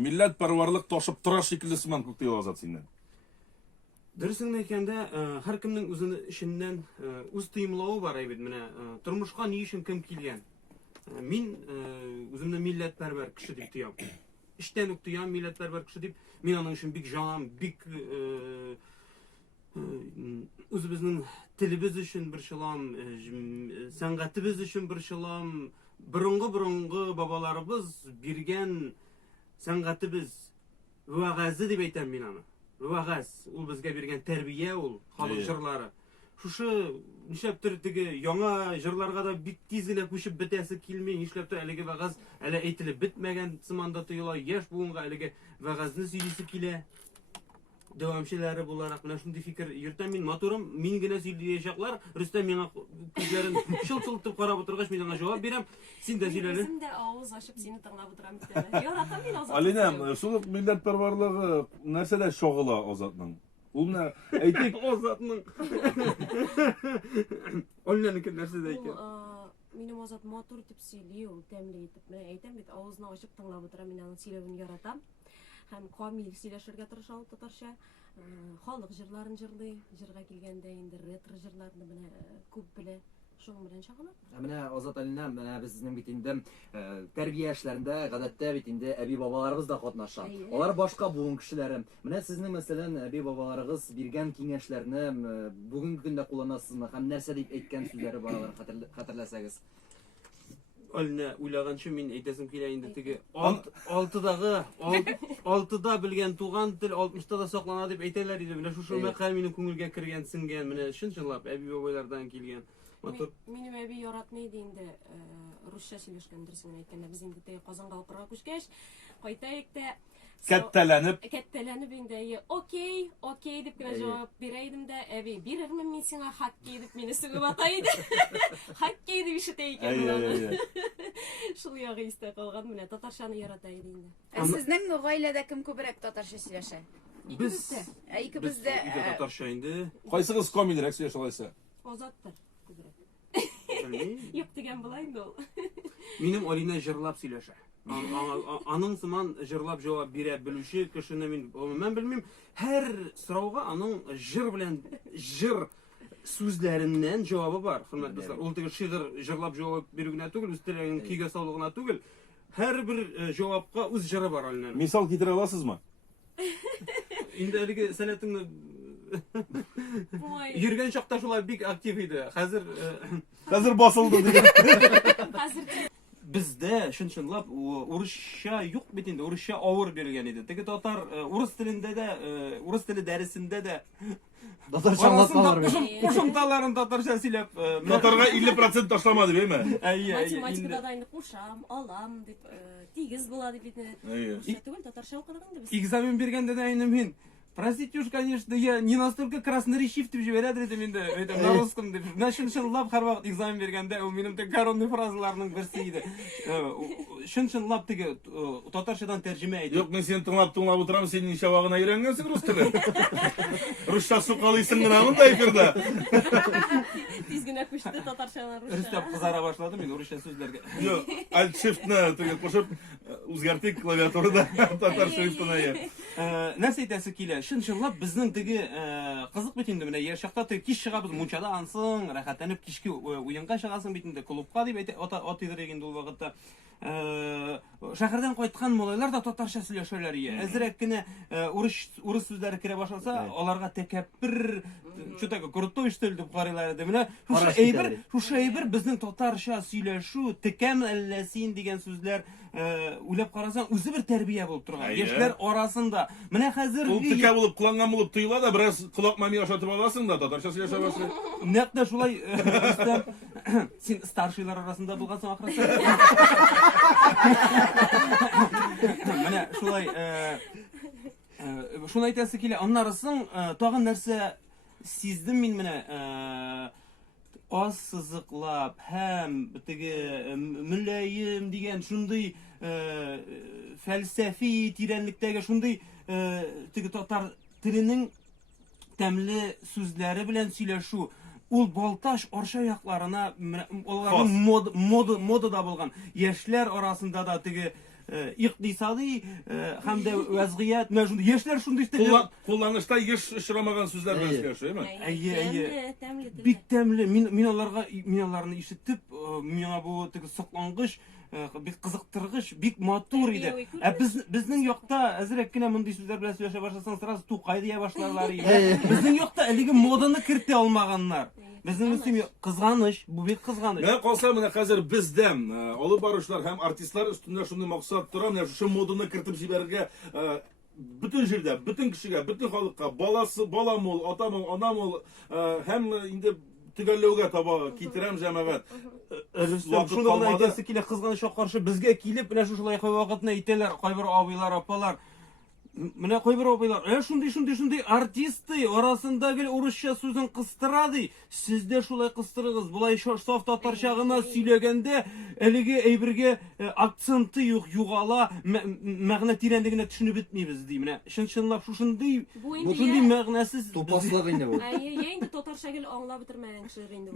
Milletperverlik taşıp tıra şekilde simen kokteyi azat senden. Дөресен әйткәндә, һәркемнең үзенең эшеннән үз тыймлавы бар әйбит. Менә тормышка ни өчен кем килгән? Мин үземне милләтпәрвәр кеше дип тоям. Эштән үк тоям милләтпәрвәр кеше дип. Мин аның өчен бик җанам, бик үзебезнең телебез өчен борчылам, сәнгатебез өчен борчылам. Борынгы бабаларыбыз биргән сәнгатебез вәгазы дип әйтәм мин аны. Вәгаз, ул безгә биргән тәрбия ул, халык җырлары. Шушы нишләптер теге яңа җырларга да бик тиз генә күчеп бетәсе килми, нишләптер әлеге вәгаз әле әйтелеп бетмәгән сыманда тоела, яшь буынга әлеге вәгазны сөйлисе килә. Дәвамчылары буларак менә шундый фикер йөртәм мин, матурым, мин генә сөйләячәкләр, Рөстәм миңа күзләрен чылт-чылтып карап утыргач, мин аңа җавап бирәм. Син дә сөйлә. Үзем дә авыз ачып сине тыңлап утырам бит. Яратам мин азат. Алинам, шул milletperverliği нәрсәдә шагыла азатның? Ул менә әйтик, Азатның. Олнаныкы нәрсәдә икән? Минем азат матур итеп сөйли, ул тәмле итеп. Менә әйтәм бит, авызны ачып тыңлап утырам, мин аның сөйләвен яратам. Һәм камил сөйләшергә тырыша ул татарча. Халык җырларын җырлый, җырга килгәндә инде ретро җырларны менә күп белә. Шуның белән шагыла. Менә Азат Алина, менә безнең бит инде тәрбия эшләрендә гадәттә бит инде әби бабаларыбыз да катнаша. Алар башка буын кешеләре. Менә сезнең мәсәлән әби бабаларыгыз биргән киңәшләрне бүгенге көндә кулланасызмы? Һәм нәрсә дип әйткән сүзләре бар алар хәтерләсәгез? Альна уйлаганчы мин әйтәсем килә инде теге алтыда белгән туган тел 60та да саклана дип әйтәләр иде. Менә шушы мәкаль минем күңелгә кергән, сеңгән, менә чын-чынлап әби бабайлардан килгән. Минем әби яратмый иде инде русча сөйләшкән дөресен әйткәндә. Без инде теге Казанга укырга күчкәч, кайтайык та кәттәләнеп инде окей дип кенә җавап бирә идем дә, әби, бирермен мин сиңа хоккей дип мине сүгеп ата иде. Хоккей дип ишетә икән. Шул ягы истә калган, менә татарчаны ярата иде инде. Сезнең гаиләдә кем күбрәк татарча сөйләшә? Икебез дә. Ике татарча инде. Кайсыгыз камилрәк сөйләшә алайса? Азаттыр күбрәк. Белмим. Юк дигән була инде ул. Минем Алина җырлап сөйләшә. Аның сыман җырлап җавап бирә белүче кешене мин белмим. Һәр сорауга аның җыр белән җыр сүзләреннән җавабы бар. Хөрмәтле дуслар, ул теге шигырь җырлап җавап бирү генә түгел, үстеләгән кигә салу гына түгел. Һәр бер җавапка үз җыры бар Алина. Мисал китерә аласызмы? Инде әлеге сәләтеңне йөргән чакта шулай бик актив иде. Хәзер басылды диген. Хәзер Бездә чын-чынлап урысча юк бит инде, урысча авыр бирелгән иде. Теге татар урыс телендә дә, урыс теле дәресендә дә Татарча аңлатмалар бит. Кушымталарын татарча сөйләп, Татарга 50% ташламады беме? математикада да инде кушам, алам дип тигез була дип инде. Түгел татарча укыдык инде без. Экзамен биргәндә дә инде мин простите уж, конечно, я не настолько красноречив дип җибәрәдер идем инде. Әйтәм, на русском дип. Чын-чынлап һәрвакыт экзамен биргәндә ул минем теге коронный фразаларның берсе иде. Чын-чынлап теге татарчадан тәрҗемә итеп. Юк, мен сені тыңлап отырам, сен ничә вагына өйрәнгәнсең рус телен? Русча сукалыйсың гына монда эфирдә. Тиз генә күчте татарчадан русча. Рөстәп кызара башлады мин урысча сүзләргә. Юк, alt shiftны теге кушып үзгәртик клавиатурада татар шрифтына. Нәрсә әйтәсе килә? Чын-чынлап безнең теге кызык бит инде, менә яшь чакта теге кич чыгабыз, мунчада ансың, рәхәтләнеп кичке уенга чыгасың бит инде, клубка дип атыдыр инде ул вакытта. Шәһәрдән кайткан малайлар да татарча сөйләшәләр ие. Әзрәк кенә урыс сүзләре керә башласа, аларга тәкәббер, чутак крутой штель дип карыйлар иде. Менә шушы әйбер безнең татарча сөйләшү, текәм әлләсин дигән сүзләр уйлап карасаң, үзе бер тәрбия булып торган. Яшьләр арасында. Менә хәзер Ул текә булып кыланган булып тоела да, бераз колак мами ашатып аласың да, татарча сөйләшә башлый. Нәкъ дә шулай син старшыйлар арасында булгансың ахрысы. Менә шулай шуны әйтәсе килә. Аннарысын тагын нәрсә сиздем мин менә аз сызыклап һәм теге мөлаем дигән шундый фәлсәфи тирәнлектәге шундый теге татар теленең тәмле сүзләре белән сөйләшү. Ул Балташ Арча якларына аларның модада булган. Яшьләр арасында да теге iqtisadi hem de vaziyet ne şunday yaşlar şunday işte Kullanışta yaş ışıramagan sözler bilen söylüyor değil mi? bik temli minalarını işitip mina bu tigi soqlangıç bik kızıktırgıç bik matur idi. Bizning yoqda azrakkina munday sözler bilen söyleshe başlasan sırası tuqay diye başlarlar. Bizning yoqda eligi modani kirite olmaganlar. Bizning üstüm kızganış, bu bik kızganış. Ben kalsam mı hazır bizden alıp barışlar hem artistler üstünde şunu maksat duram ya şu modunu kırtıp jiberge bütün jirde, bütün kişiye, bütün halkka, balası, balam ol, atam ol, anam ol, hem indi tügellewge taba kitirem cemaat. Şundan aytası kile kızganışa karşı bizge kilip mine şuşulay koy vaqtına iteler, kayber abiler, apalar. Mine koyber abiler, şunday artisti orasında gel uruşça sözün kıstırады. Siz de şulay kıstırıгыз. Bulay soft tatarşağına söylегенде eligi eybirge akценти югала, мәгънә тирәнлегенә төшенеп бетмибез ди. Менә чынлап шушындый мәгънәсез Topaslıq indi bu. Endi Tatar şekil anlap bitirmeyen kişiler indi.